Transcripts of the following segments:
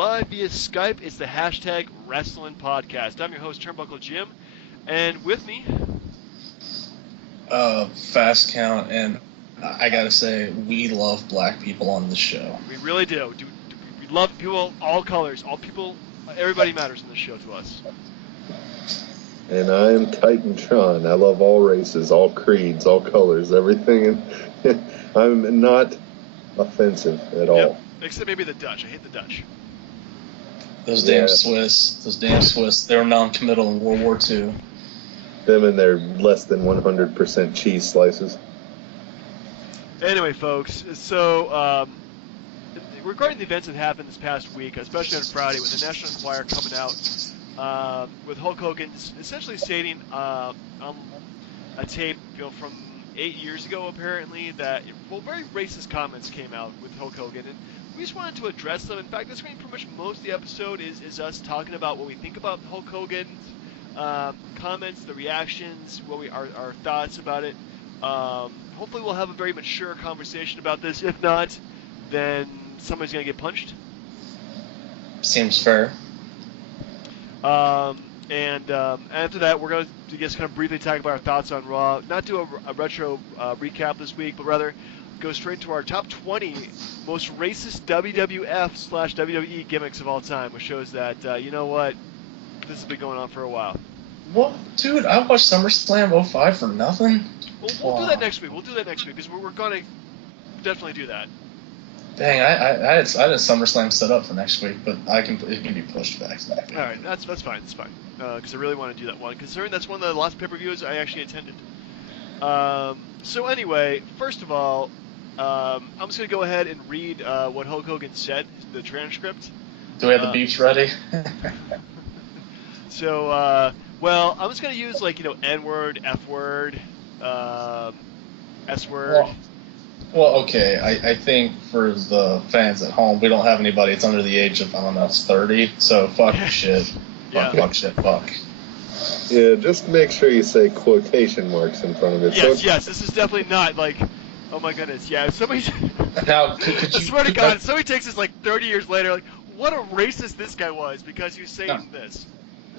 live via Skype. It's the hashtag Wrestling Podcast. I'm your host, Turnbuckle Jim, and with me... Fast count, and I gotta say, we love black people on this show. We really do. We love people, all colors, all people, everybody matters in this show to us. And I am Titantron. I love all races, all creeds, all colors, everything. I'm not offensive at all. Except maybe the Dutch. I hate the Dutch. Those damn Swiss. They were non-committal in World War II. Them and their less than 100% cheese slices. Anyway, folks, so regarding the events that happened this past week, especially on Friday, with the National Enquirer coming out with Hulk Hogan essentially stating on a tape, from 8 years ago, apparently, that very racist comments came out with Hulk Hogan, and we just wanted to address them. In fact, that's going to be pretty much most of the episode is us talking about what we think about Hulk Hogan's comments, the reactions, our thoughts about it. Hopefully we'll have a very mature conversation about this. If not, then somebody's going to get punched. Seems fair. And after that, we're going to just kind of briefly talk about our thoughts on Raw. Not do a retro recap this week, but rather go straight to our top 20 most racist WWF/WWE gimmicks of all time, which shows that, you know what, this has been going on for a while. What? Dude, I watched SummerSlam 05 for nothing? We'll do that next week. Because we're going to definitely do that. Dang, I had SummerSlam set up for next week, but it can be pushed back. All right, that's fine. That's fine. Because I really want to do that one. Considering that's one of the last pay-per-views I actually attended. So anyway, first of all, I'm just going to go ahead and read what Hulk Hogan said, the transcript. Do we have the beeps ready? So, I'm just going to use, N-word, F-word, S-word. Well, okay, I think for the fans at home, we don't have anybody that's under the age of, 30, so fuck shit. Fuck shit, fuck. Yeah, just make sure you say quotation marks in front of it. Yes, this is definitely not, oh my goodness, yeah, if somebody... Now, could you... I swear to God, if somebody takes this, 30 years later, what a racist this guy was, because he was saying this.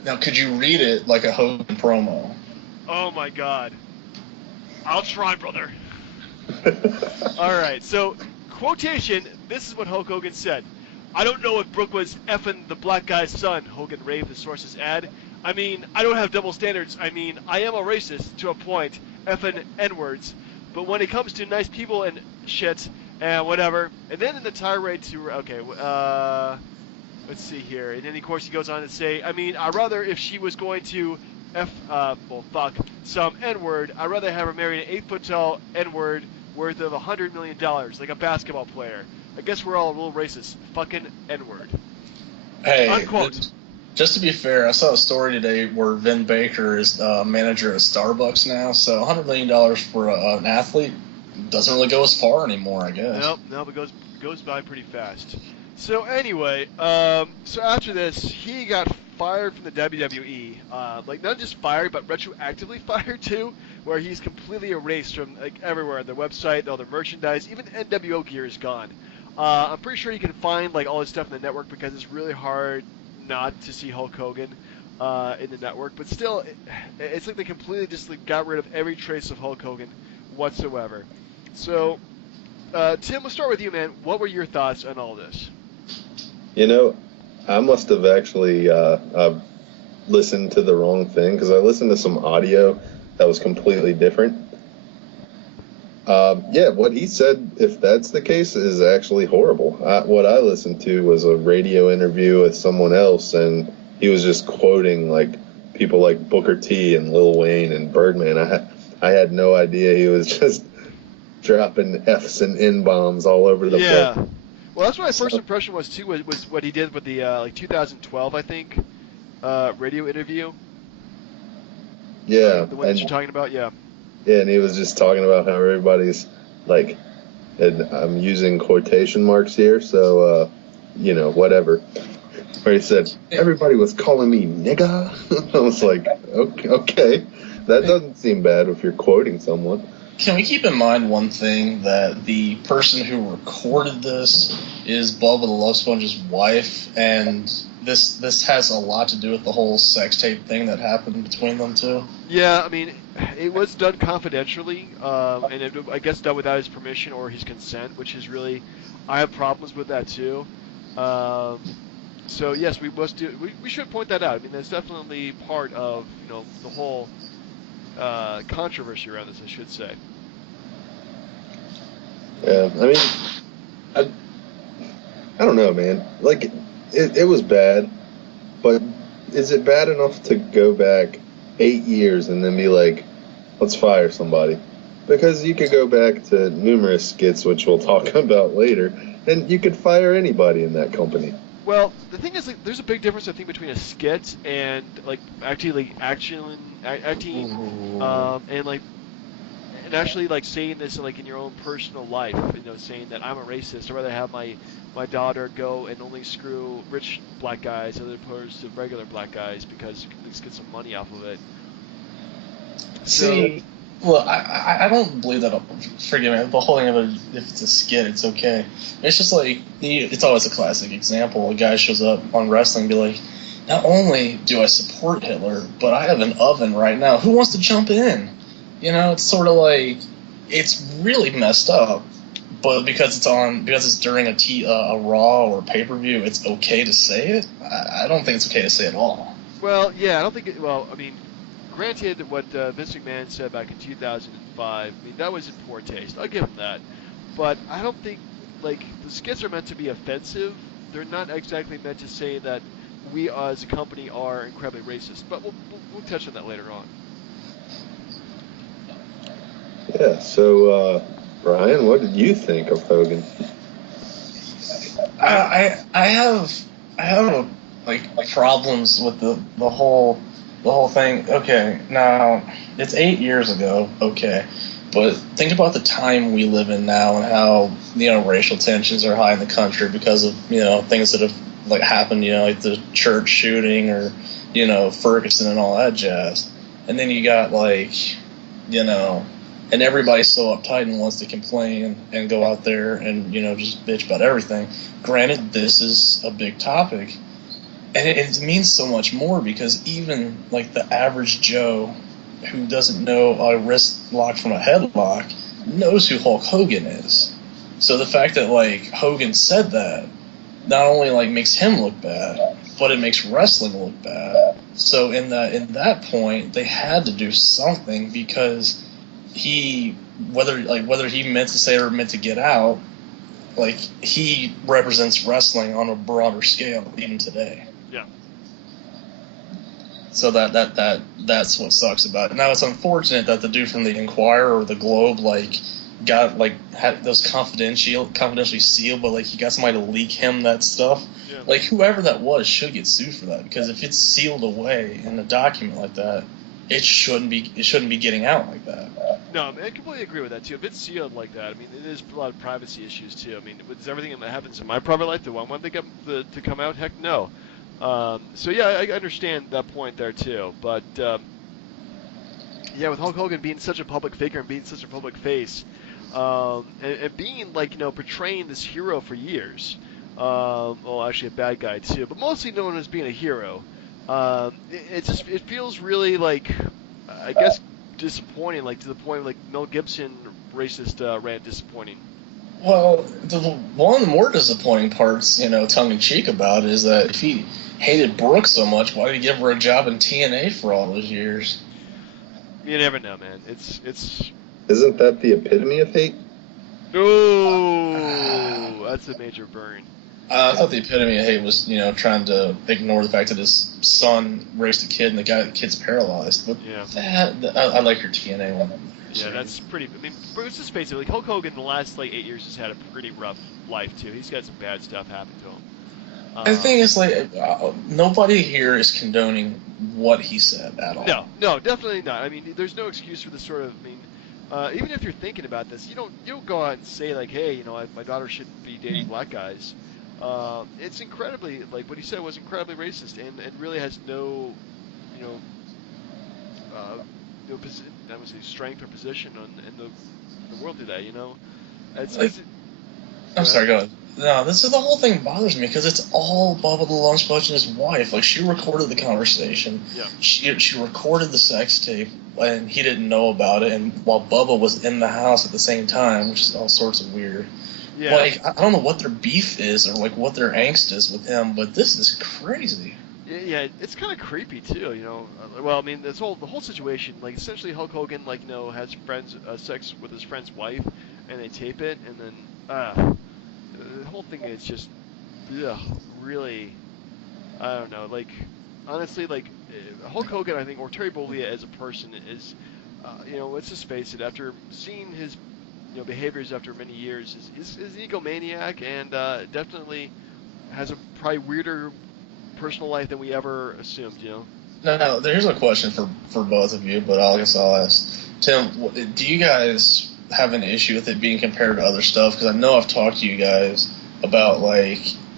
Now, could you read it like a Hogan promo? Oh my God. I'll try, brother. Alright, so, quotation, this is what Hulk Hogan said. I don't know if Brooke was effing the black guy's son, Hogan raved, the sources add. I mean, I don't have double standards. I mean, I am a racist, to a point, effing N-words. But when it comes to nice people and shit, and whatever. And then in the tirade to, let's see here. And then, of course, he goes on to say, I mean, I'd rather if she was going to fuck some N-word, I'd rather have her marry an 8-foot-tall N-word worth of $100 million, like a basketball player. I guess we're all a little racist. Fucking N-word. Hey, unquote. Just to be fair, I saw a story today where Vin Baker is manager at Starbucks now, so $100 million for an athlete doesn't really go as far anymore, I guess. Nope, it goes by pretty fast. So anyway, so after this, he got fired from the WWE. Not just fired, but retroactively fired too, where he's completely erased from everywhere. Their website, all their merchandise, even NWO gear is gone. I'm pretty sure you can find all this stuff in the network because it's really hard not to see Hulk Hogan in the network. But still, it's like they completely just got rid of every trace of Hulk Hogan whatsoever. So, Tim, we'll start with you, man. What were your thoughts on all this? I must have actually listened to the wrong thing because I listened to some audio that was completely different. What he said, if that's the case, is actually horrible. What I listened to was a radio interview with someone else, and he was just quoting people like Booker T and Lil Wayne and Birdman. I had no idea he was just dropping F's and N-bombs all over the place. Yeah. Well, that's what my first impression was, too, was what he did with the 2012, I think, radio interview. Yeah. The one that you're talking about, yeah. Yeah, and he was just talking about how everybody's, and I'm using quotation marks here, so, whatever. Where he said, everybody was calling me nigga. I was like, okay. That doesn't seem bad if you're quoting someone. Can we keep in mind one thing, that the person who recorded this is Bubba the Love Sponge's wife, and this has a lot to do with the whole sex tape thing that happened between them two? Yeah, I mean, it was done confidentially, and I guess done without his permission or his consent, which is really, I have problems with that too. Um, so yes, we must do. We should point that out. I mean, that's definitely part of the whole controversy around this, I should say. Yeah, I mean, I, I don't know, man. Like, it was bad, but is it bad enough to go back 8 years and then be like, let's fire somebody? Because you could go back to numerous skits, which we'll talk about later, and you could fire anybody in that company. Well, the thing is, like, there's a big difference, I think, between a skit and like actually acting, and like and actually like saying this like in your own personal life. Saying that I'm a racist. I'd rather have my daughter go and only screw rich black guys as opposed to regular black guys because you can at least get some money off of it. See, look, I don't believe that. Forgive me, the whole thing of it, if it's a skit, it's okay. It's just like, it's always a classic example. A guy shows up on wrestling and be like, not only do I support Hitler, but I have an oven right now. Who wants to jump in? It's sort of like, it's really messed up. But because it's during a Raw or pay-per-view, it's okay to say it? I don't think it's okay to say it at all. Well, yeah, I don't think I mean, granted, what Vince McMahon said back in 2005, I mean, that was in poor taste. I'll give him that. But I don't think, like, the skits are meant to be offensive. They're not exactly meant to say that we as a company are incredibly racist. But we'll touch on that later on. Yeah, so, Brian, what did you think of Hogan? I have like problems with the whole thing. Okay, now it's 8 years ago. Okay, but think about the time we live in now and how racial tensions are high in the country because of things that have like happened. Like the church shooting or Ferguson and all that jazz. And then you got like and everybody's so uptight and wants to complain and go out there and just bitch about everything. Granted, this is a big topic, and it means so much more because even like the average Joe who doesn't know a wrist lock from a headlock knows who Hulk Hogan is. So the fact that like Hogan said that not only like makes him look bad, but it makes wrestling look bad. So in that point, they had to do something because whether he meant to say or meant to get out, like he represents wrestling on a broader scale even today. Yeah. So that's what sucks about it. Now it's unfortunate that the dude from the Enquirer or the Globe had those confidentially sealed, but like he got somebody to leak him that stuff. Yeah. Like whoever that was should get sued for that because if it's sealed away in a document like that, it shouldn't be getting out like that. No, I completely agree with that too. If it's sealed like that, I mean, it is a lot of privacy issues too. I mean, with everything that happens in my private life, do I want to come out? Heck no. So yeah, I understand that point there too. But yeah, with Hulk Hogan being such a public figure and being such a public face, and being like portraying this hero for years, well, actually a bad guy too, but mostly known as being a hero. It feels really like, I guess, disappointing, like to the point of like Mel Gibson racist rant disappointing. Well, one of the more disappointing parts, tongue in cheek about it, is that if he hated Brooke so much, why did he give her a job in TNA for all those years? You never know, man. It's. Isn't that the epitome of hate? Oh, that's a major burn. I thought the epitome of hate was, trying to ignore the fact that his son raised a kid and the kid's paralyzed. But yeah. I like your TNA one. Yeah, that's pretty. I mean, let's just face it. Like Hulk Hogan, in the last like 8 years, has had a pretty rough life too. He's got some bad stuff happen to him. The thing is, like, nobody here is condoning what he said at all. No, definitely not. I mean, there's no excuse for this sort of. I mean, even if you're thinking about this, you don't go out and say like, hey, my daughter shouldn't be dating black guys. It's incredibly, like what he said was incredibly racist and really has no I would say strength or position in the world today. You know, Like, I'm sorry, go ahead. No, this is the whole thing bothers me because it's all Bubba the Lunch Bunch and his wife. Like, she recorded the conversation. Yeah. She recorded the sex tape, and he didn't know about it. And while Bubba was in the house at the same time, which is all sorts of weird. Yeah. Like, I don't know what their beef is or like what their angst is with him, but this is crazy. Yeah, it's kind of creepy too, you know. Well, I mean, the whole situation, like essentially Hulk Hogan, like has sex with his friend's wife, and they tape it, and then the whole thing is just, really, I don't know. Like, honestly, like Hulk Hogan, I think, or Terry Bollea as a person is, let's just face it. After seeing his, behaviors after many years, is an egomaniac and definitely has a probably weirder personal life than we ever assumed, Now, there's a question for both of you, but I guess I'll ask Tim. Do you guys have an issue with it being compared to other stuff? Because I know I've talked to you guys about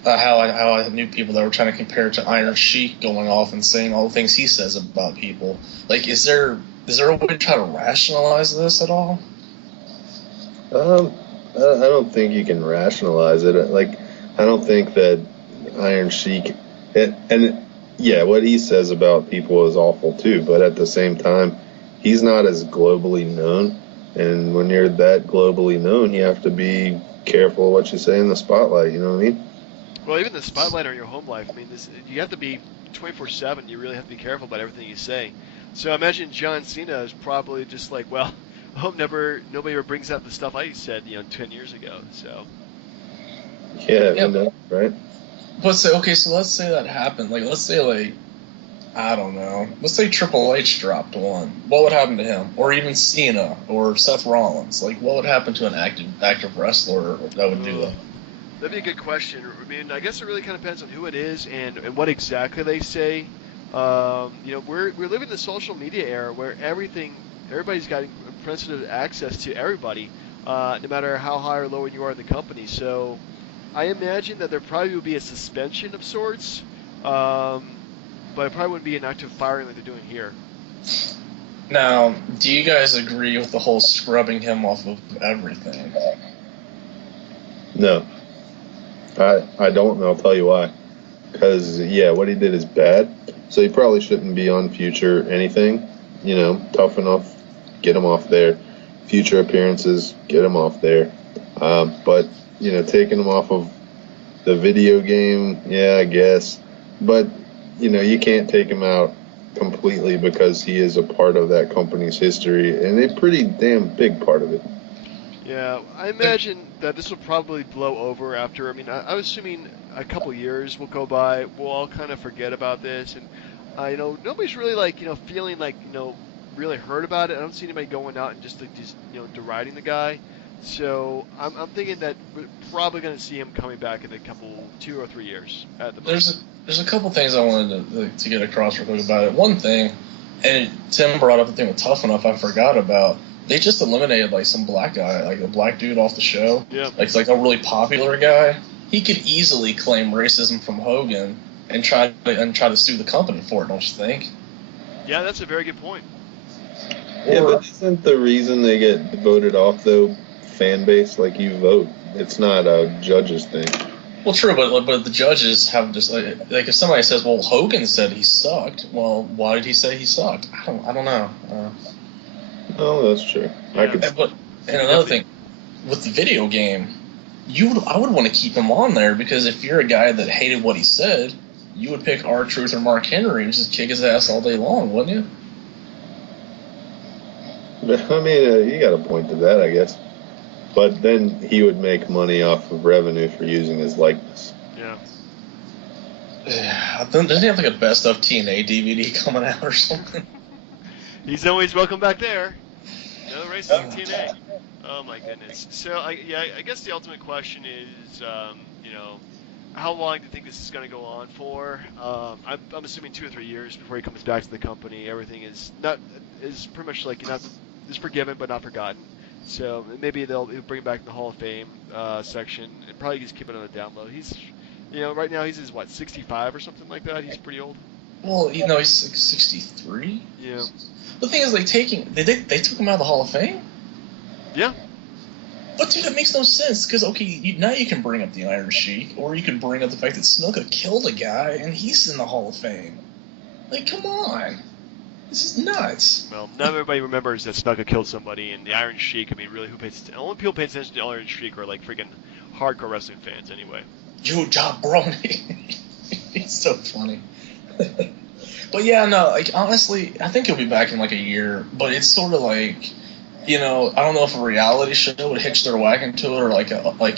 how I knew people that were trying to compare it to Iron Sheik going off and saying all the things he says about people. Like, is there a way to try to rationalize this at all? I don't think you can rationalize it. Like, I don't think that Iron Sheik, what he says about people is awful too. But at the same time, he's not as globally known. And when you're that globally known, you have to be careful what you say in the spotlight. You know what I mean? Well, even the spotlight on your home life. I mean, you have to be 24/7. You really have to be careful about everything you say. So I imagine John Cena is probably just like, well, I hope nobody ever brings up the stuff I said, 10 years ago. So. Yeah, who knows, right? But so let's say that happened. Like, let's say I don't know. Let's say Triple H dropped one. What would happen to him? Or even Cena or Seth Rollins? Like, what would happen to an active wrestler that would do that? That'd be a good question. I mean, I guess it really kind of depends on who it is and what exactly they say. We're living in the social media era where everybody's got unprecedented access to everybody, no matter how high or low you are in the company. So I imagine that there probably would be a suspension of sorts. But it probably wouldn't be an active firing like they're doing here. Now, do you guys agree with the whole scrubbing him off of everything? No. I don't, and I'll tell you why. Because, what he did is bad, so he probably shouldn't be on future anything. Tough enough, get him off there. Future appearances, get him off there. But, taking him off of the video game, I guess. But you can't take him out completely because he is a part of that company's history, and a pretty damn big part of it. Yeah, I imagine that this will probably blow over after. I mean, I was assuming a couple years will go by. We'll all kind of forget about this, and nobody's really feeling really hurt about it. I don't see anybody going out and just deriding the guy. So I'm thinking that we're probably going to see him coming back in 2 or 3 years at the most. There's a couple things I wanted to get across real quick about it. One thing, and Tim brought up the thing with Tough Enough, I forgot about. They just eliminated some black guy, a black dude off the show. Yeah. Like a really popular guy. He could easily claim racism from Hogan and try to sue the company for it, don't you think? Yeah, that's a very good point. Yeah, but isn't the reason they get voted off though fan base? Like, you vote. It's not a judge's thing. Well, true, but the judges have just like if somebody says, "Well, Hogan said he sucked." Well, why did he say he sucked? I don't know. Oh, that's true. Yeah. And another thing, with the video game, I would want to keep him on there because if you're a guy that hated what he said, you would pick R-Truth or Mark Henry and just kick his ass all day long, wouldn't you? I mean, you got a point to that, I guess. But then he would make money off of revenue for using his likeness. Yeah. Doesn't he have a best of TNA DVD coming out or something? He's always welcome back there. No racism TNA. Oh my goodness. So I guess the ultimate question is, how long do you think this is going to go on for? I'm assuming 2 or 3 years before he comes back to the company. Everything is pretty much is forgiven but not forgotten. So maybe he'll bring back the Hall of Fame section and probably just keep it on the down low. He's, right now he's 65 or something like that. He's pretty old. Well, you know, he's like 63. Yeah. The thing is, like, they took him out of the Hall of Fame. Yeah. But dude, that makes no sense. Because now you can bring up the Iron Sheik, or you can bring up the fact that Snuka killed a guy and he's in the Hall of Fame. Like, come on, this is nuts. Well, not everybody remembers that Snuka killed somebody, and the Iron Sheik. I mean, really, only people paying attention to the Iron Sheik are like freaking hardcore wrestling fans, anyway. You jabroni. It's so funny. But yeah, no, like honestly, I think he'll be back in like a year. But it's sort of like, you know, I don't know if a reality show would hitch their wagon to it, or like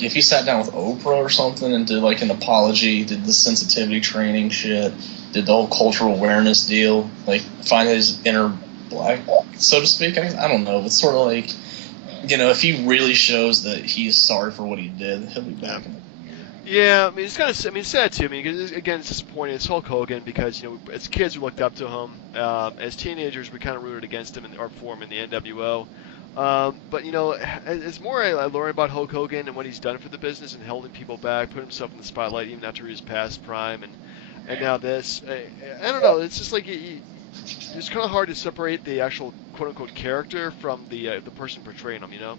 if he sat down with Oprah or something and did like an apology, did the sensitivity training shit, did the whole cultural awareness deal, like find his inner black, so to speak. I don't know. It's sort of like, you know, if he really shows that he's sorry for what he did, he'll be back in a year. Yeah, I mean, it's kind of, I mean, it's sad too. I mean, because, again, it's disappointing. It's Hulk Hogan because, you know, as kids we looked up to him. As teenagers we kind of rooted against him or for him in the NWO. But, you know, as more I learn about Hulk Hogan and what he's done for the business and holding people back, put himself in the spotlight even after his past prime, and now this, I don't know. It's just like it's kind of hard to separate the actual quote unquote character from the person portraying him. You know?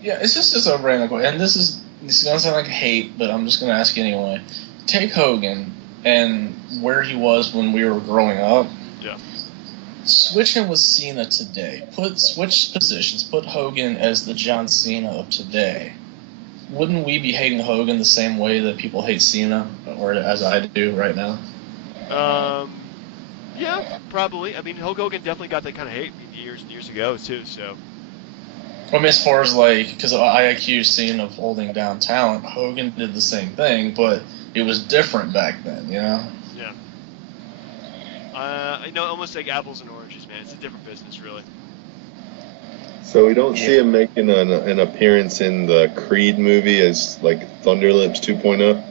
Yeah, it's just a random question, and this is gonna sound like hate, but I'm just gonna ask you anyway. Take Hogan and where he was when we were growing up. Yeah. Switch him with Cena today. Switch positions. Put Hogan as the John Cena of today. Wouldn't we be hating Hogan the same way that people hate Cena, or as I do right now? Yeah, probably. I mean, Hulk Hogan definitely got that kind of hate years and years ago too. So. I mean, as far as like, because I accuse Cena of holding down talent, Hogan did the same thing, but it was different back then, you know? Yeah. I know, almost like apples and oranges, man. It's a different business, really. So we don't see him making an appearance in the Creed movie as like Thunderlips 2.0?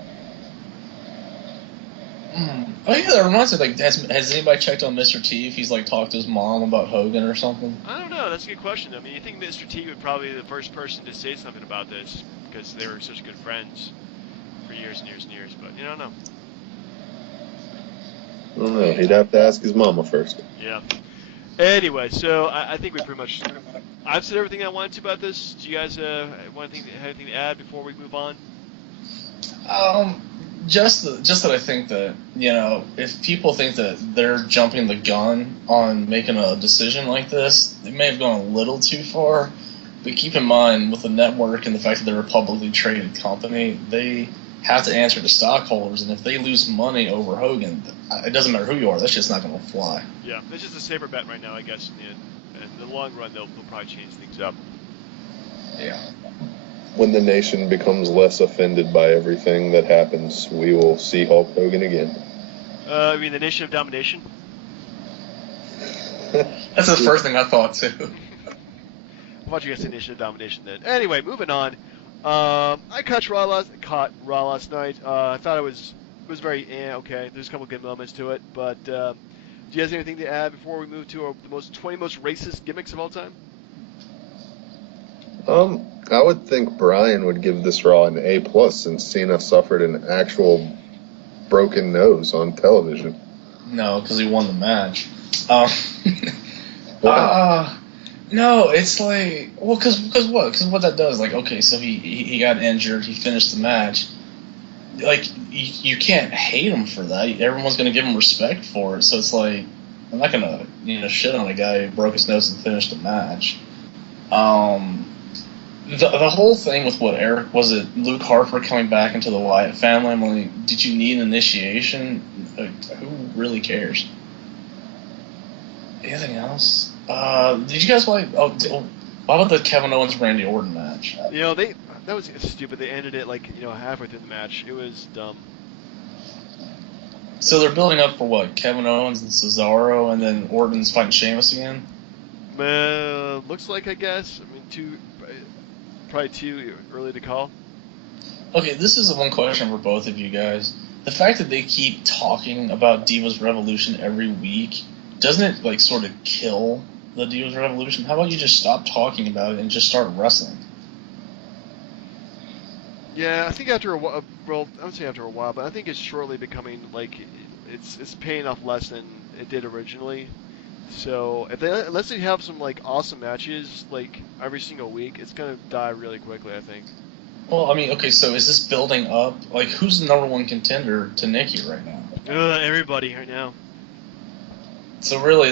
Oh yeah, that reminds me. Like, has anybody checked on Mr. T if he's like talked to his mom about Hogan or something? I don't know. That's a good question. I mean, you think Mr. T would probably be the first person to say something about this because they were such good friends for years and years and years. But you don't know. I don't know. He'd have to ask his mama first. Yeah. Anyway, so I think we pretty much. I've said everything I wanted to about this. Do you guys have anything to add before we move on? Just that I think that, you know, if people think that they're jumping the gun on making a decision like this, they may have gone a little too far. But keep in mind, with the network and the fact that they're a publicly traded company, they have to answer to stockholders, and if they lose money over Hogan, it doesn't matter who you are, that's just not going to fly. Yeah, it's just a safer bet right now, I guess. In the long run, they'll probably change things up. Yeah. When the nation becomes less offended by everything that happens, we will see Hulk Hogan again. I mean, the Nation of Domination? That's the first thing I thought, too. I thought you guys said Nation of Domination then. Anyway, moving on. I caught Raw last night. I thought it was very okay. There's a couple good moments to it, but do you guys have anything to add before we move to the 20 most racist gimmicks of all time? I would think Brian would give this Raw an A+ since Cena suffered an actual broken nose on television. No, because he won the match. Wow. No, it's like, well, because what? Because what that does, like, okay, so he got injured, he finished the match. Like, you can't hate him for that. Everyone's going to give him respect for it. So it's like, I'm not going to, shit on a guy who broke his nose and finished the match. The whole thing with Luke Harper coming back into the Wyatt family? I'm like, did you need an initiation? Like, who really cares? Anything else? Did you guys like? How about the Kevin Owens Randy Orton match? That was stupid. They ended it halfway through the match. It was dumb. So they're building up for what? Kevin Owens and Cesaro, and then Orton's fighting Sheamus again. Looks like, I guess. I mean, probably too early to call. Okay, this is one question for both of you guys. The fact that they keep talking about Divas Revolution every week, doesn't it sort of kill the Divas Revolution? How about you just stop talking about it and just start wrestling? Yeah, I think after a while, well, I would say after a while, but I think it's shortly becoming like it's paying off less than it did originally. So if they unless they have some like awesome matches like every single week, it's gonna die really quickly, I think. Well, I mean, okay, so is this building up? Like, who's the number one contender to Nikki right now? Everybody right now. So really,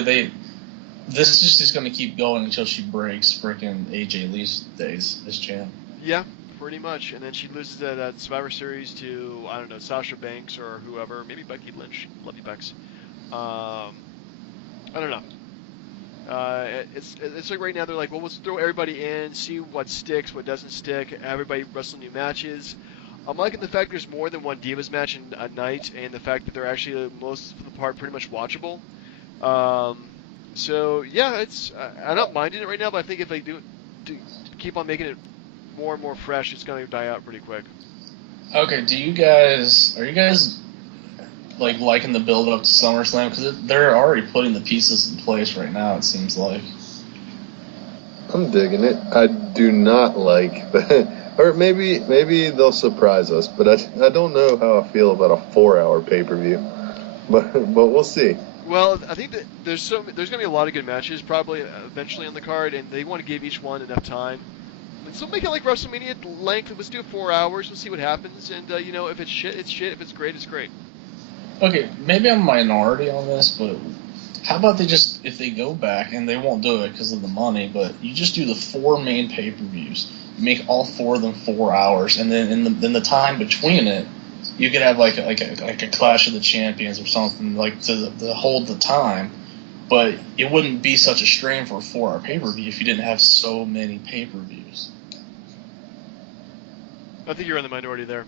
this is just going to keep going until she breaks freaking AJ Lee's days as champ. Yeah, pretty much. And then she loses that Survivor Series to I don't know Sasha Banks or whoever, maybe Becky Lynch. Love you, Bex. I don't know. It's like right now they're like, well, let's throw everybody in, see what sticks, what doesn't stick. Everybody wrestle new matches. I'm liking the fact there's more than one Divas match in a night, and the fact that they're actually most of the part pretty much watchable. So yeah, I'm not minding it right now, but I think if they do keep on making it more and more fresh, it's gonna die out pretty quick. Okay, are you guys like liking the build up to SummerSlam? Because they're already putting the pieces in place right now. It seems like. I'm digging it. I do not like that, or maybe they'll surprise us, but I don't know how I feel about a 4-hour pay-per-view, but we'll see. Well, I think that there's going to be a lot of good matches probably eventually on the card, and they want to give each one enough time. And so make it like WrestleMania length. Let's do it 4 hours. We'll see what happens. And if it's shit, it's shit. If it's great, it's great. Okay, maybe I'm a minority on this, but how about if they go back, and they won't do it because of the money, but you just do the 4 main pay-per-views, make all 4 of them 4 hours, and then in the time between it, you could have like a Clash of the Champions or something like to hold the time, but it wouldn't be such a strain for a 4-hour pay-per-view if you didn't have so many pay-per-views. I think you're in the minority there.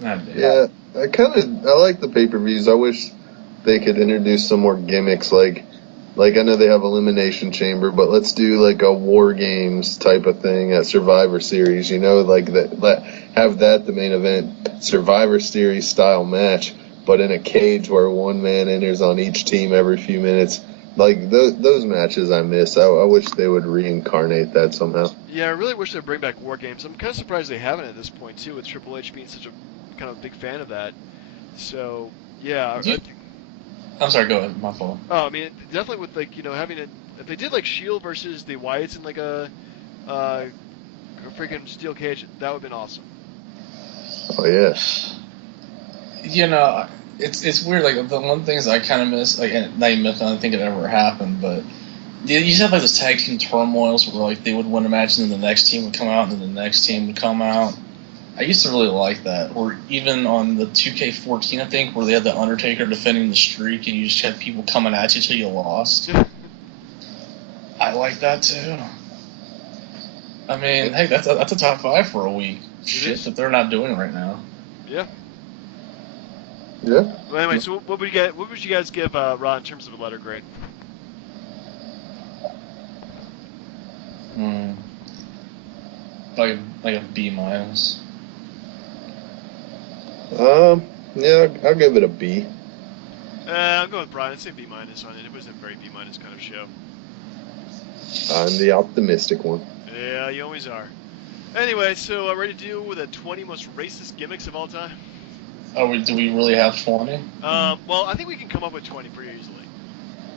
Yeah, I like the pay-per-views. I wish they could introduce some more gimmicks, like I know they have Elimination Chamber, but let's do like a War Games type of thing at Survivor Series, like that, have that the main event, Survivor Series style match, but in a cage where one man enters on each team every few minutes. Like those matches I miss. I wish they would reincarnate that somehow. Yeah, I really wish they'd bring back War Games. I'm kind of surprised they haven't at this point too, with Triple H being such a kind of big fan of that. So yeah. I'm sorry, go ahead. My fault. Oh, I mean, definitely with having it. If they did like Shield versus the Wyatts in like a freaking steel cage, that would have been awesome. Oh yeah. It's weird. Like the one things I kind of miss, like not even miss, I don't think it ever happened, but you used to have like those tag team turmoils where like they would win a match and then the next team would come out and then the next team would come out. I used to really like that. Or even on the 2K14, I think, where they had the Undertaker defending the streak and you just had people coming at you till you lost. I like that too. I mean, hey, that's a top 5 for a week. Shit that they're not doing right now. Yeah. Yeah. Well, anyway, so what would you guys give Raw in terms of a letter grade? Like a B minus. Yeah, I'll give it a B. I'm going with Brian. I'd say B minus on it. It was a very B minus kind of show. I'm the optimistic one. Yeah, you always are. Anyway, so ready to deal with the 20 most racist gimmicks of all time? Oh, do we really have 20? Well, I think we can come up with 20 pretty easily.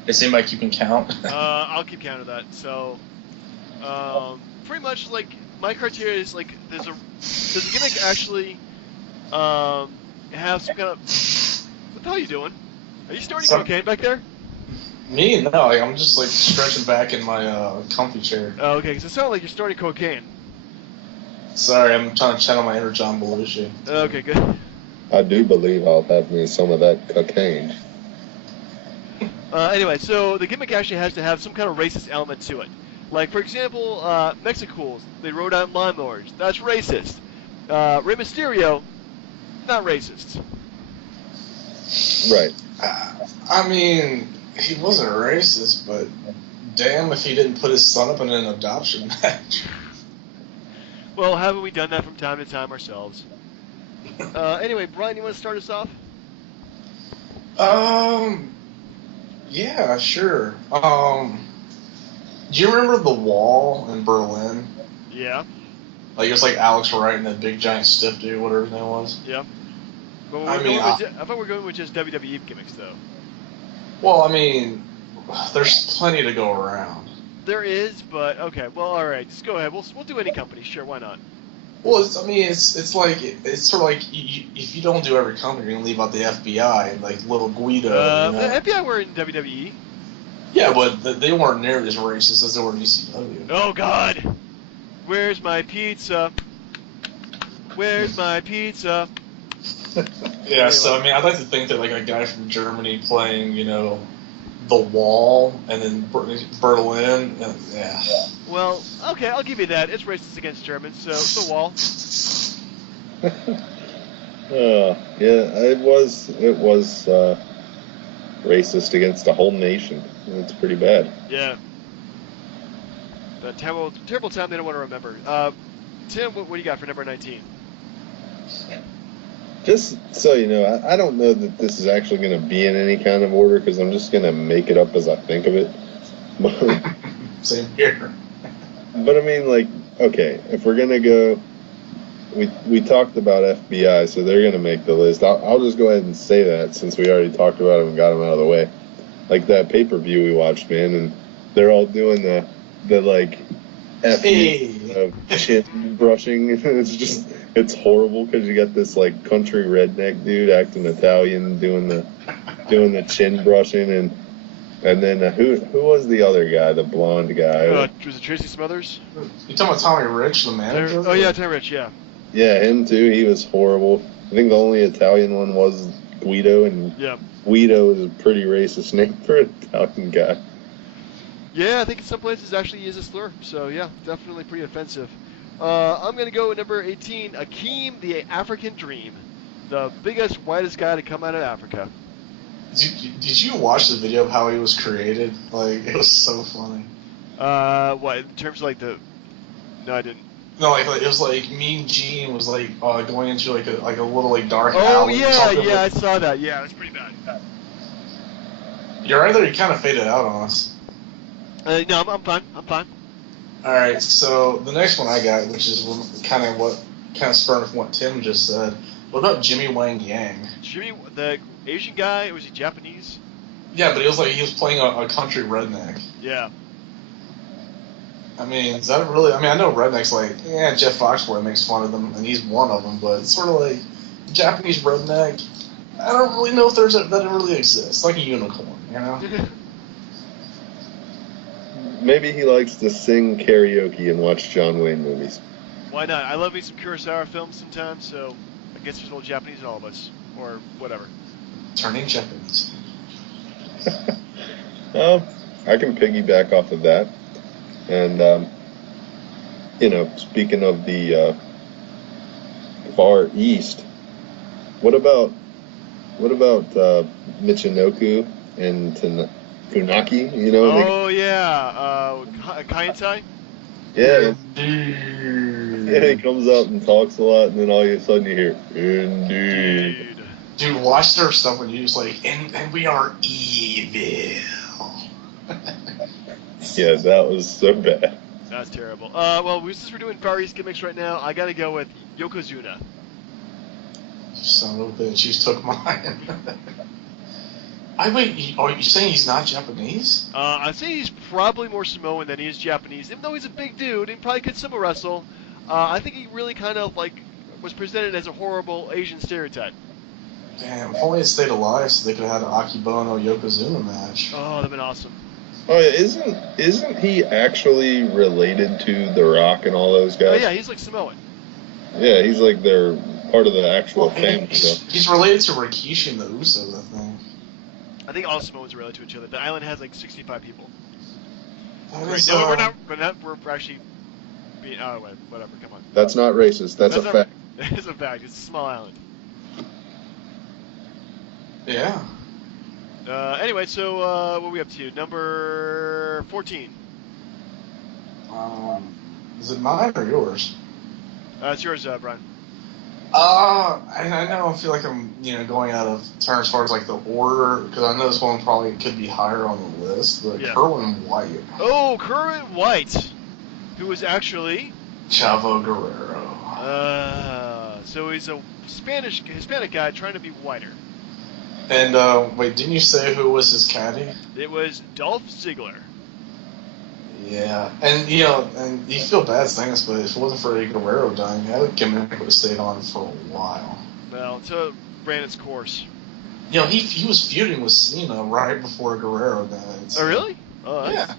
Is anybody keeping count? I'll keep count of that. So, pretty much like my criteria is like, does a gimmick actually have some kind of? What the hell are you doing? Are you snorting cocaine back there? Me? No, I'm just like stretching back in my comfy chair. Oh, okay, because it sounds like you're snorting cocaine. Sorry, I'm trying to channel my inner John Belushi. Okay, good. I do believe I'll have me some of that cocaine. Anyway, so the gimmick actually has to have some kind of racist element to it. Like, for example, Mexicools, they rode on lawnmowers. That's racist. Rey Mysterio, not racist. Right. I mean, he wasn't racist, but damn if he didn't put his son up in an adoption match. Well, haven't we done that from time to time ourselves? Anyway, Brian, you want to start us off? Yeah, sure. Do you remember the wall in Berlin? Yeah. Like it was like Alex Wright and that big giant stiff dude, whatever his name was. Yeah. But I thought we're going with just WWE gimmicks, though. Well, I mean, there's plenty to go around. There is, but okay. Well, all right. Just go ahead. We'll do any company. Sure, why not? Well, it's sort of like if you don't do every company, you're gonna leave out the FBI, like Little Guido. The FBI were in WWE. Yeah, but they weren't nearly as racist as they were in ECW. Oh God, where's my pizza? Where's my pizza? Yeah, so I mean, I'd like to think that like a guy from Germany playing, The Wall, and then Berlin, yeah. Well, okay, I'll give you that. It's racist against Germans, so The Wall. Yeah, it was racist against a whole nation. It's pretty bad. Yeah. The terrible time they don't want to remember. Tim, what do you got for number 19? Just so you know, I don't know that this is actually going to be in any kind of order because I'm just going to make it up as I think of it. Same here. But I mean, like, okay, if we're going to go, we talked about FBI, so they're going to make the list. I'll just go ahead and say that since we already talked about them and got them out of the way. Like that pay-per-view we watched, man, and they're all doing the like, chin brushing. It's horrible because you got this like country redneck dude acting Italian doing the chin brushing and then who was the other guy, the blonde guy? Was it Tracy Smothers? You talking about Tommy Rich, the manager? Oh yeah, Tommy Rich, yeah. Yeah, him too. He was horrible. I think the only Italian one was Guido, and Guido is a pretty racist name for an Italian guy. Yeah, I think in some places actually is a slur. So yeah, definitely pretty offensive. I'm going to go with number 18, Akeem the African Dream. The biggest, whitest guy to come out of Africa. Did you watch the video of how he was created? Like, it was so funny. What, in terms of like the... No, I didn't. No, like it was like Mean Gene was like going into like a little like dark alley. Oh yeah, I saw that. Yeah, it's pretty bad. You're right there. You kind of faded out on us. No, I'm fine. All right, so the next one I got, which is kind of spurred from what Tim just said. What about Jimmy Wang Yang? Jimmy, the Asian guy, was he Japanese? Yeah, but he was playing a country redneck. Yeah. I mean, is that really? I mean, I know rednecks like, Jeff Foxworthy makes fun of them, and he's one of them, but it's sort of like Japanese redneck. I don't really know if that really exists, like a unicorn, you know. Maybe he likes to sing karaoke and watch John Wayne movies. Why not? I love me some Kurosawa films sometimes, so I guess there's a little Japanese in all of us. Or whatever. Turning Japanese. I can piggyback off of that. And, speaking of the Far East, what about Michinoku and Funaki, Oh, yeah. Kaientai? Yeah. Yeah, he comes out and talks a lot, and then all of a sudden you hear, indeed. Dude, watch their stuff when you just like, and we are evil. Yeah, that was so bad. That's terrible. Since we're doing Far East gimmicks right now, I gotta go with Yokozuna. You son of a bitch, you took mine. Wait, are you saying he's not Japanese? I'm saying he's probably more Samoan than he is Japanese. Even though he's a big dude and probably could sumo wrestle, I think he really kind of was presented as a horrible Asian stereotype. Damn, if only it stayed alive so they could have had an Akibono Yokozuna match. Oh, that'd been awesome. Oh yeah, isn't he actually related to The Rock and all those guys? Oh yeah, he's like Samoan. Yeah, he's like they're part of the actual family. He's related to Rikishi and the Usos, I think. I think all Samoans are related to each other. The island has like 65 people. We're not. We're actually being. Oh, whatever. Come on. That's not racist. That's a fact. It's a fact. It's a small island. Yeah. Anyway, so what are we up to? Number 14. Is it mine or yours? It's yours, Brian. I know. I feel like I'm, going out of turn as far as like the order, because I know this one probably could be higher on the list. But yeah. Kerwin White. Oh, Kerwin White, who was actually Chavo Guerrero. So he's a Hispanic guy trying to be whiter. And wait, didn't you say who was his caddy? It was Dolph Ziggler. Yeah, and and you feel bad saying this, but if it wasn't for Eddie Guerrero dying, that gimmick would have stayed on for a while. Well, until it ran its course. He was feuding with Cena right before Guerrero died. So. Oh really? Oh yeah.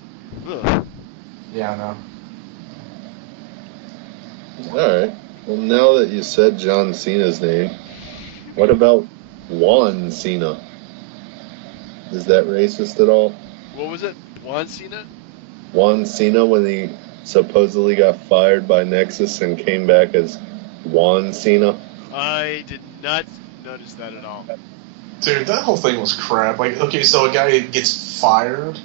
Ugh. Yeah, I know. Alright. Well, now that you said John Cena's name, what about Juan Cena? Is that racist at all? What was it? Juan Cena? Juan Cena, when he supposedly got fired by Nexus and came back as Juan Cena? I did not notice that at all. Dude, that whole thing was crap. Like, okay, so a guy gets fired,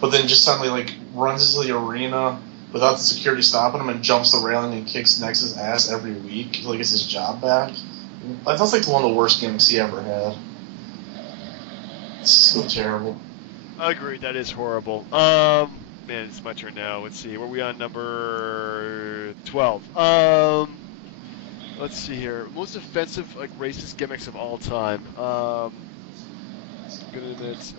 but then just suddenly, like, runs into the arena without the security stopping him and jumps the railing and kicks Nexus' ass every week until he gets his job back. That's like one of the worst gimmicks he ever had. It's so terrible. Agreed, that is horrible. Man, it's my turn now. Let's see, were we on number 12? Let's see here. Most offensive, like, racist gimmicks of all time. Good admit. Just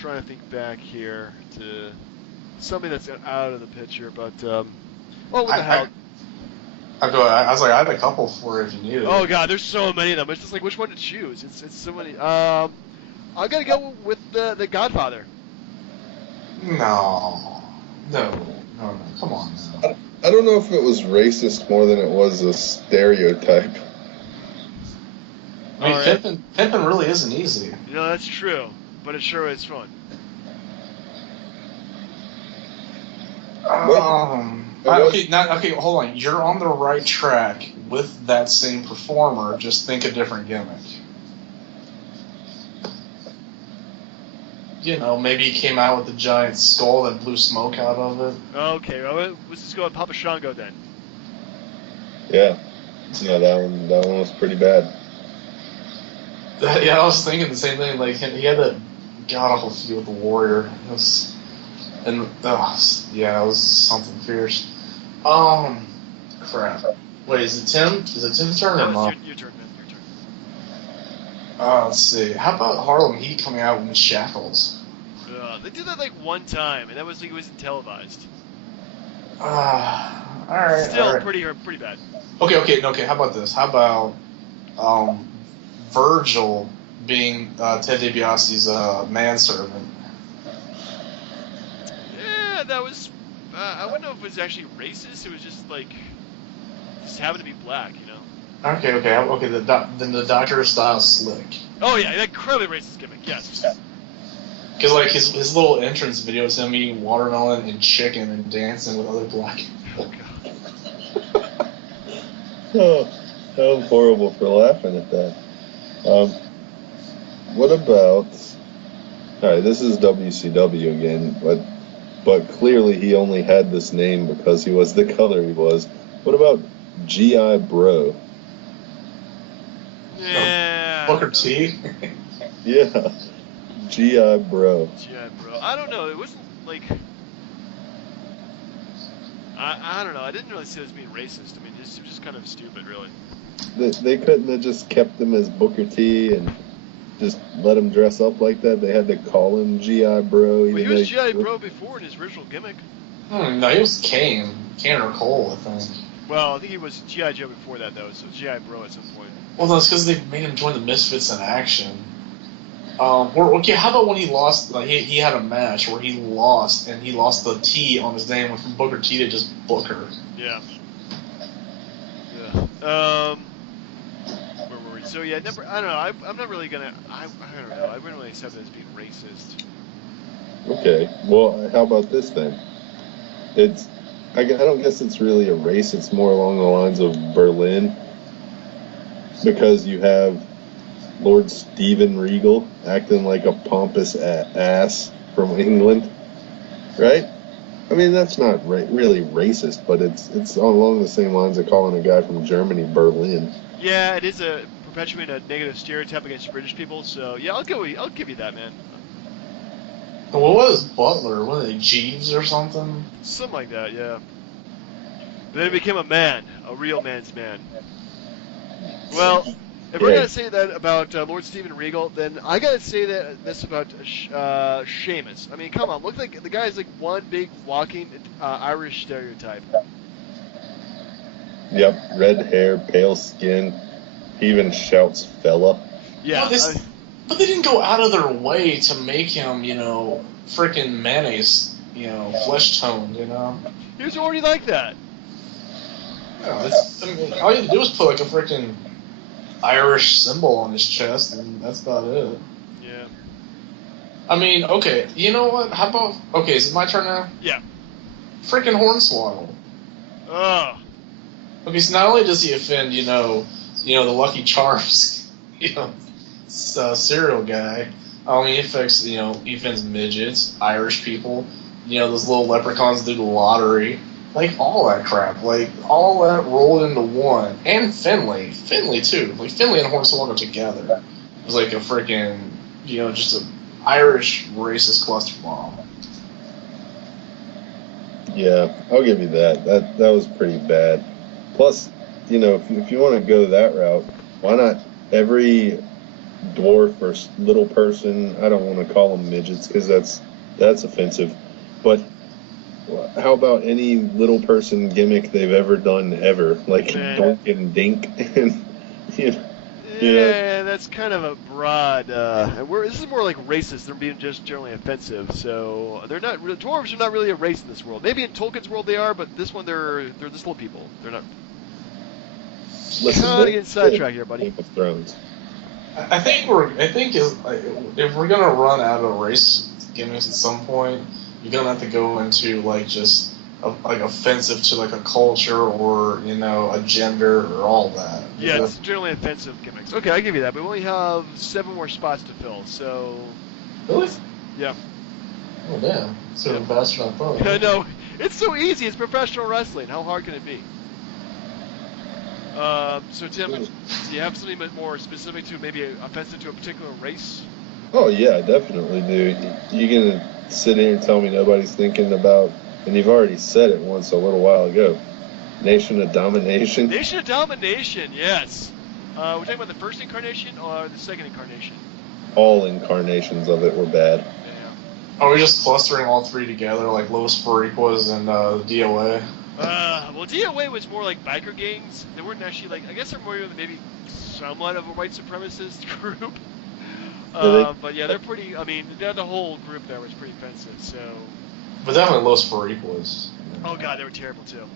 trying to think back here to something that's out of the picture, but oh, what the hell? I was like, I had a couple for if you needed. Oh god, there's so many of them. It's just like which one to choose. It's so many. I'm gonna go with the Godfather. No, come on. I don't know if it was racist more than it was a stereotype. I mean, right. pimping really isn't easy. You know, that's true, but it sure is fun. Okay, hold on. You're on the right track with that same performer. Just think a different gimmick. You know, maybe he came out with a giant skull that blew smoke out of it. Okay, well, let's just go with Papa Shango then. Yeah, that one was pretty bad. Yeah, I was thinking the same thing. Like, he had that god-awful feud with the Warrior. It was, it was something fierce. Crap. Wait, is it Tim? Is it Tim's turn or not? Your turn, man. Your turn. Let's see. How about Harlem Heat coming out with shackles? They did that like one time, and that was like it wasn't televised. All right. Still all right. pretty bad. Okay. How about this? How about Virgil being Ted DiBiase's manservant? Yeah, that was. I wouldn't know if it was actually racist. It was just like, just happened to be black, you know. Okay. Then the Doctor Style Slick. Oh yeah, that incredibly racist gimmick. Yes. Because like his little entrance video is him eating watermelon and chicken and dancing with other black people. Oh god. Oh, I'm horrible for laughing at that. What about? All right, this is WCW again, but clearly he only had this name because he was the color he was. What about G.I. Bro? Yeah. Booker T. Yeah, G.I. Bro. G.I. Bro. I don't know. It wasn't like. I don't know. I didn't really see it as being racist. I mean, it was just kind of stupid, really. They couldn't have just kept him as Booker T and just let him dress up like that. They had to call him G.I. Bro. Well, he was G.I. Bro before in his original gimmick. No, he was Kane or Cole, I think. Well, I think he was G.I. Joe before that, though, so G.I. Bro at some point. Well, no, it's because they made him join the Misfits in action. Okay, how about when he lost? Like he had a match where he lost, and he lost the T on his name, went from Booker T to just Booker. Yeah. Where were we? So yeah, I don't know. I'm not really gonna. I don't know. I wouldn't really accept it as being racist. Okay. Well, how about this then? I don't guess it's really a race. It's more along the lines of Berlin, because you have Lord Steven Regal acting like a pompous ass from England, right? I mean, that's not really racist, but it's along the same lines of calling a guy from Germany Berlin. Yeah, it is perpetuating a negative stereotype against British people. So yeah, I'll give you that, man. What was Butler? Was it Jeeves or something? Something like that, yeah. Then he became a man, a real man's man. Well, if we're Yeah. gonna say that about Lord Steven Regal, then I gotta say this about Sheamus. I mean, come on, look like the guy's like one big walking Irish stereotype. Yep, red hair, pale skin. He even shouts "fella." Yeah. But they didn't go out of their way to make him, freaking mayonnaise, flesh toned, He was already like that. All you had to do was put like a freaking Irish symbol on his chest, and that's about it. Yeah. I mean, okay, you know what? How about is it my turn now? Yeah. Freaking Hornswoggle. Oh. Okay, so not only does he offend, the Lucky Charms, cereal guy. He affects, he offends midgets, Irish people, those little leprechauns do the lottery. Like, all that crap. Like, all that rolled into one. And Finley. Finley, too. Like, Finley and Hornswoggle together. It was like a freaking, just an Irish racist cluster bomb. Yeah, I'll give you that. That was pretty bad. Plus, if you want to go that route, why not every dwarf or little person? I don't want to call them midgets because that's offensive. But how about any little person gimmick they've ever done ever, like Doink and Dink, and Yeah, that's kind of a broad. This is more like racist. They're being just generally offensive. So they're not. Dwarves are not really a race in this world. Maybe in Tolkien's world they are, but this one they're just little people. They're not. Listen, Kind of getting sidetracked here, buddy. Game of Thrones. I think if we're gonna run out of race gimmicks at some point, you're gonna have to go into just offensive to like a culture or a gender or all that. Yeah, it's generally offensive gimmicks. Okay, I give you that, but we only have 7 more spots to fill. So. Really? Yeah. Oh damn! Sort of faster than I thought. I know. It's so easy. It's professional wrestling. How hard can it be? So Tim, do you have something more specific to maybe offensive to a particular race? Oh yeah, definitely, dude. You gonna sit here and tell me nobody's thinking about, and you've already said it once a little while ago, Nation of Domination. Nation of Domination, yes. We're talking about the first incarnation or the second incarnation? All incarnations of it were bad. Yeah. Are we just clustering all three together like Los Fariquas and DOA? Well, DOA was more like biker gangs. They weren't actually I guess they're more maybe somewhat of a white supremacist group. But yeah, they're pretty. I mean, the whole group there was pretty offensive. So. But definitely Los Fariquas. Oh god, they were terrible too.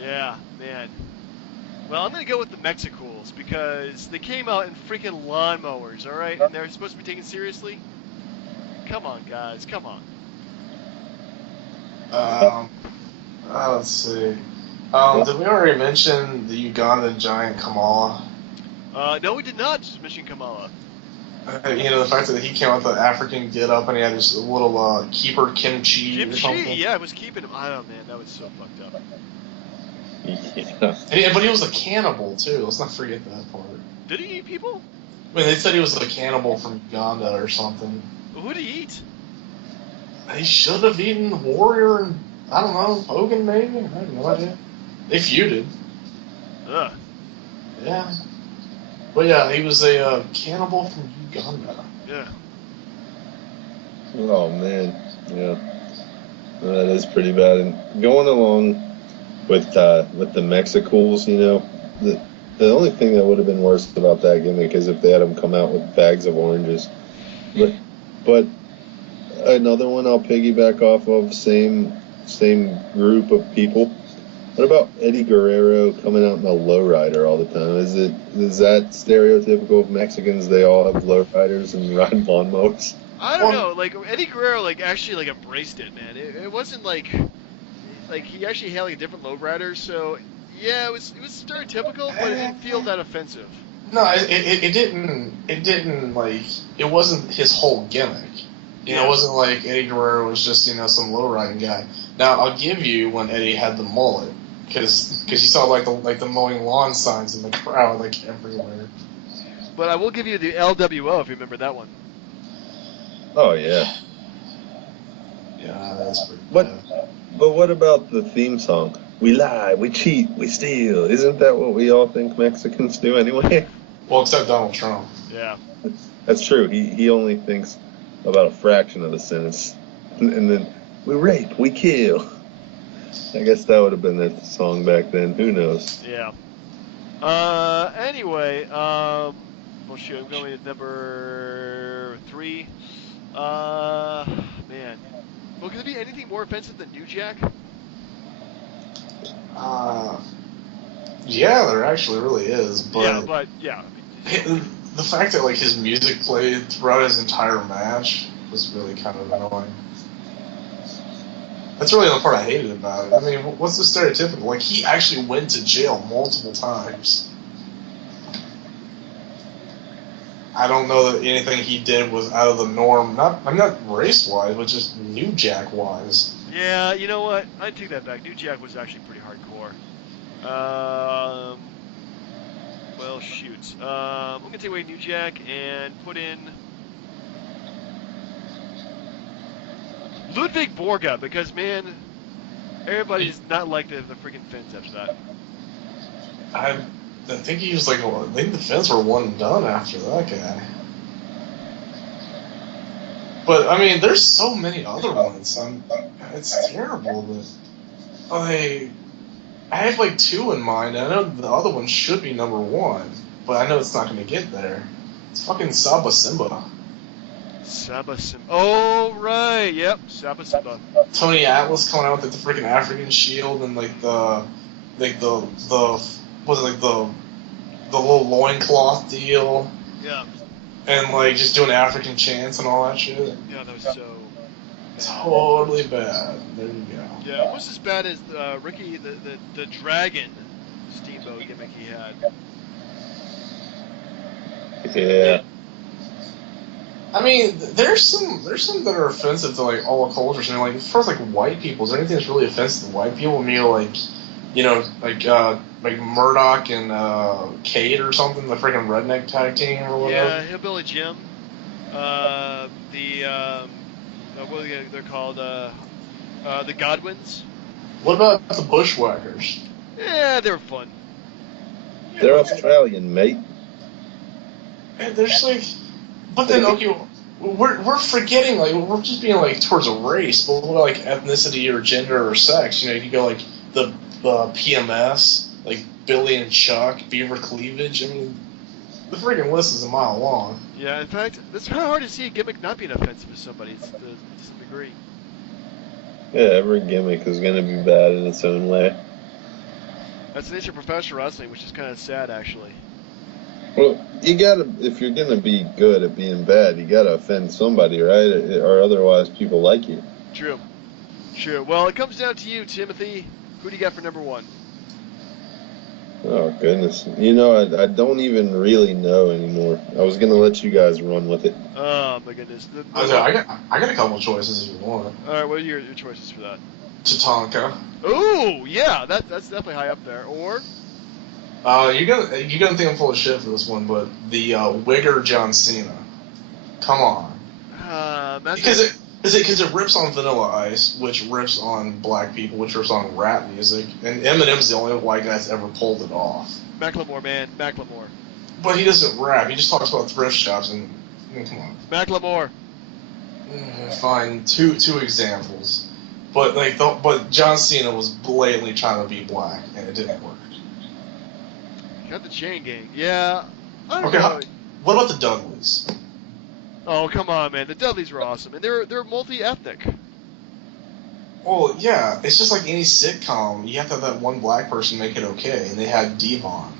Yeah, man. Well, I'm gonna go with the Mexicools because they came out in freaking lawnmowers, all right, and they're supposed to be taken seriously. Come on, guys, come on. Let's see. Did we already mention the Ugandan giant Kamala? No, we did not just mention Kamala. The fact that he came out with the African get-up and he had this little keeper kimchi or something. Yeah, I was keeping him. I don't know, man, that was so fucked up. Yeah. But he was a cannibal, too. Let's not forget that part. Did he eat people? I mean, they said he was a cannibal from Uganda or something. Who did he eat? He should have eaten Warrior and, I don't know, Hogan maybe? I have no idea. They feuded. Ugh. Yeah. But yeah, he was a cannibal from Uganda. Yeah. Oh man, yeah, that is pretty bad. And going along with the Mexicools, the only thing that would have been worse about that gimmick is if they had them come out with bags of oranges. But another one I'll piggyback off of, same group of people. What about Eddie Guerrero coming out in a lowrider all the time? Is that stereotypical of Mexicans? They all have lowriders and ride lawnmowers. I don't know. Eddie Guerrero, actually, embraced it, man. It wasn't like he actually had a different lowrider. So yeah, it was stereotypical, but it didn't feel that offensive. No, it didn't. It wasn't his whole gimmick. It wasn't like Eddie Guerrero was just some low riding guy. Now I'll give you when Eddie had the mullet, because you saw the mowing lawn signs in the crowd everywhere. But I will give you the LWO if you remember that one. Oh yeah. Yeah, that's pretty But bad. But what about the theme song? We lie, we cheat, we steal. Isn't that what we all think Mexicans do anyway? Well, except Donald Trump. Yeah. That's true. He only thinks about a fraction of the sentence. And then we rape, we kill. I guess that would have been their song back then. Who knows? Yeah. Anyway, well, shoot, I'm going to number 3. Man. Well, could there be anything more offensive than New Jack? Yeah, there actually really is. But yeah. The fact that like his music played throughout his entire match was really kind of annoying. That's really the part I hated about it. I mean, what's the stereotypical? Like, he actually went to jail multiple times. I don't know that anything he did was out of the norm. I'm not race-wise, but just New Jack-wise. Yeah, you know what? I take that back. New Jack was actually pretty hardcore. Well, shoot. I'm going to take away New Jack and put in Ludwig Borga, because, man, everybody's not like the freaking Finns after that. I think he was like, I think the Finns were one and done after that guy. But, I mean, there's so many other ones. It's terrible. But, I have like 2 in mind. I know the other one should be number 1, but I know it's not going to get there. It's fucking Saba Simba. Saba Simba. Oh, right. Yep, Saba Simba. Tony Atlas coming out with the freaking African shield and like the little loincloth deal. Yeah. And like just doing African chants and all that shit. Yeah, that was so bad. Totally bad. There you go. Yeah, almost as bad as Ricky the Dragon Steamboat gimmick he had. Yeah. I mean, there's some that are offensive to like all cultures. And like as far as like white people, is there anything that's really offensive to white people? I mean, like Murdoch and Kate or something, the freaking redneck tag team or whatever. Yeah, Hillbilly Jim. What are they're called? The Godwins. What about the Bushwhackers? Yeah, they were fun. They're Australian, mate. And there's like, but then okay, we're forgetting like we're just being like towards a race, but what about like ethnicity or gender or sex? You know, you go like the PMS, like Billy and Chuck, Beaver Cleavage. I mean, the freaking list is a mile long. Yeah, in fact, it's kind of hard to see a gimmick not being offensive to somebody to some degree. Yeah, every gimmick is going to be bad in its own way. That's the nature of professional wrestling, which is kind of sad, actually. Well, you gotta, if you're gonna be good at being bad, you gotta offend somebody, right? Or otherwise people like you. True. Well, it comes down to you, Timothy. Who do you got for number 1? Oh, goodness. You know, I don't even really know anymore. I was gonna let you guys run with it. Oh, my goodness. I got a couple choices if you want. All right, what are your choices for that? Tatanka. Ooh, yeah, that's definitely high up there. Or? You're gonna think I'm full of shit for this one, but the Wigger John Cena. Come on. Because it rips on Vanilla Ice, which rips on black people, which rips on rap music, and Eminem's the only white guy that's ever pulled it off. Macklemore, man, Macklemore. But he doesn't rap. He just talks about thrift shops and come on. Macklemore. Fine, two examples, but John Cena was blatantly trying to be black, and it didn't work. Got the chain gang. Yeah. I don't Okay, know. what about the Dudleys? Oh, come on, man. The Dudleys were awesome, and they're multi-ethnic. Well, yeah, it's just like any sitcom. You have to have that one black person make it okay, and they had Devon.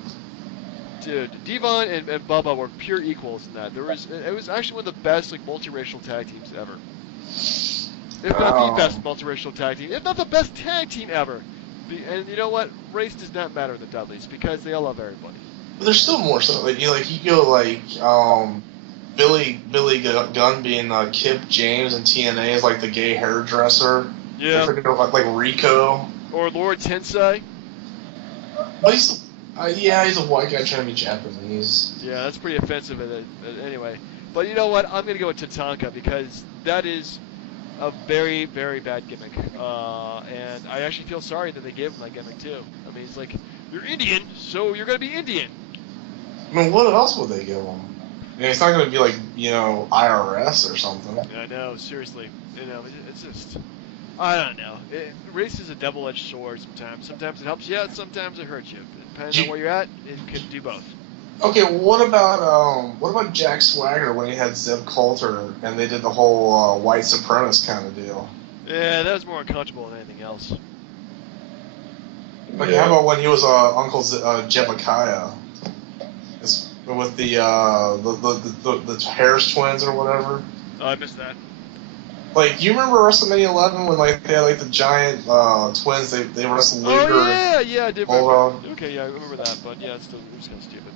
Dude, Devon and Bubba were pure equals in that. It was actually one of the best like multiracial tag teams ever. If not the best multiracial tag team, if not the best tag team ever. And you know what? Race does not matter in the Dudleys because they all love everybody. But there's still more stuff. Like you go like Billy Gunn being Kip James and TNA is like the gay hairdresser. Yeah. Like Rico. Or Lord Tensai. But he's a white guy trying to be Japanese. Yeah, that's pretty offensive anyway. But you know what? I'm gonna go with Tatanka because that is a very, very bad gimmick. And I actually feel sorry that they gave him that gimmick too. I mean, it's like, you're Indian, so you're gonna be Indian. I mean, what else would they give him? I mean, it's not going to be like, IRS or something. I know, seriously. It's just, I don't know. Race is a double-edged sword sometimes. Sometimes it helps you out, sometimes it hurts you. Depending on where you're at, it can do both. Okay, what about Jack Swagger when he had Zeb Coulter and they did the whole white supremacist kind of deal? Yeah, that was more uncomfortable than anything else. Like, how about when he was Uncle Jebekiah? With the Harris twins or whatever. Oh, I missed that. Like, you remember WrestleMania 11 when they had the giant twins? They wrestled Luger. Oh yeah, I did remember. Bulldog. Okay, yeah, I remember that, but yeah, it was kind of stupid.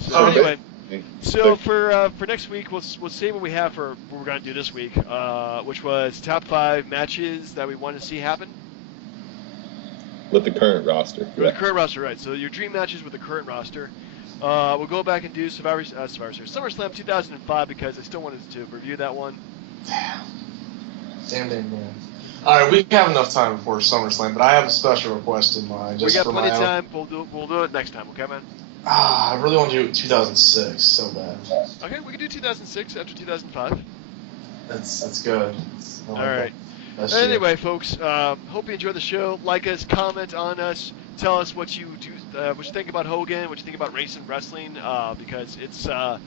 So Oh, anyway, so for next week, we'll see what we have for what we're gonna do this week, which was top 5 matches that we want to see happen. With the current roster. With the current roster, right. So your dream matches with the current roster. We'll go back and do Survivor Series, SummerSlam 2005 because I still wanted to review that one. Damn, man. All right, we have enough time before SummerSlam, but I have a special request in mind. We got plenty of time. We'll do it next time, okay, man? I really want to do 2006 so bad. Okay, we can do 2006 after 2005. That's good. All right. Anyway, folks, hope you enjoy the show. Like us, comment on us, tell us what you think about Hogan, what you think about race and wrestling, because it's a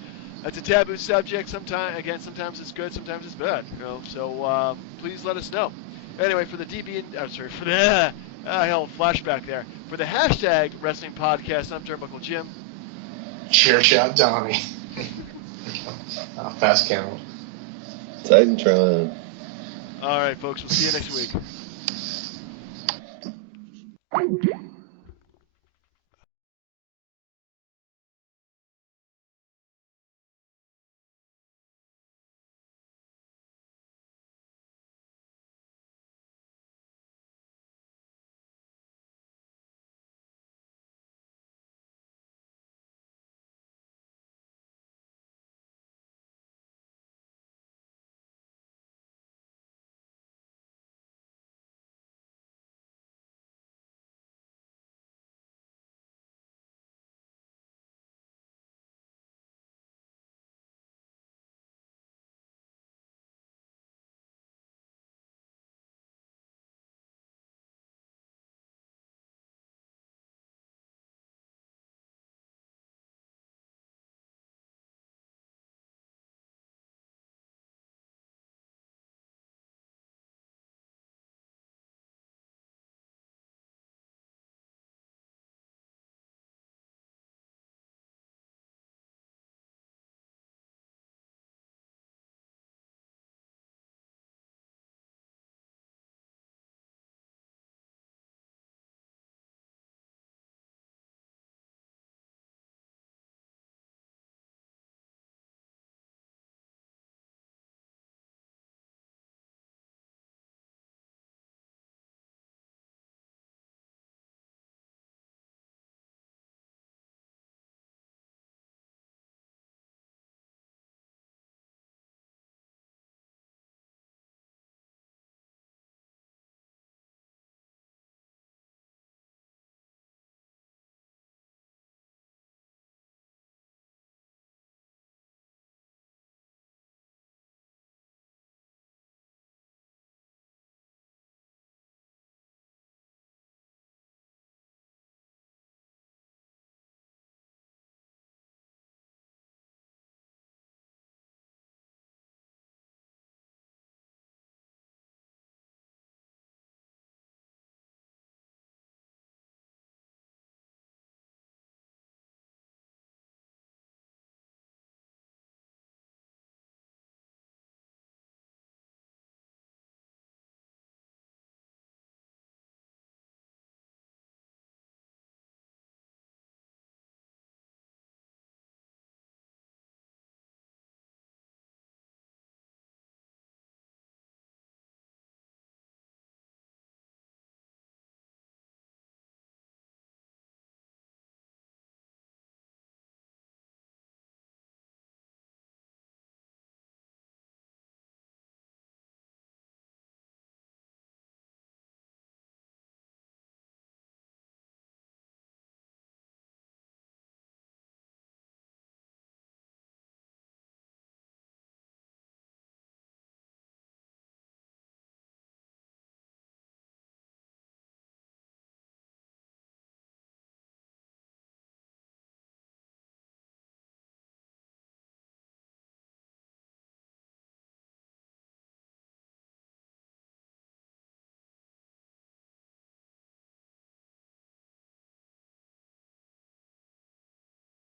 taboo subject. Sometimes it's good, sometimes it's bad. So please let us know. Anyway, for the for the flashback there. For the hashtag Wrestling Podcast, I'm Turnbuckle Jim. Cheer shot, Donnie. Fast count. Titantron. All right, folks. We'll see you next week.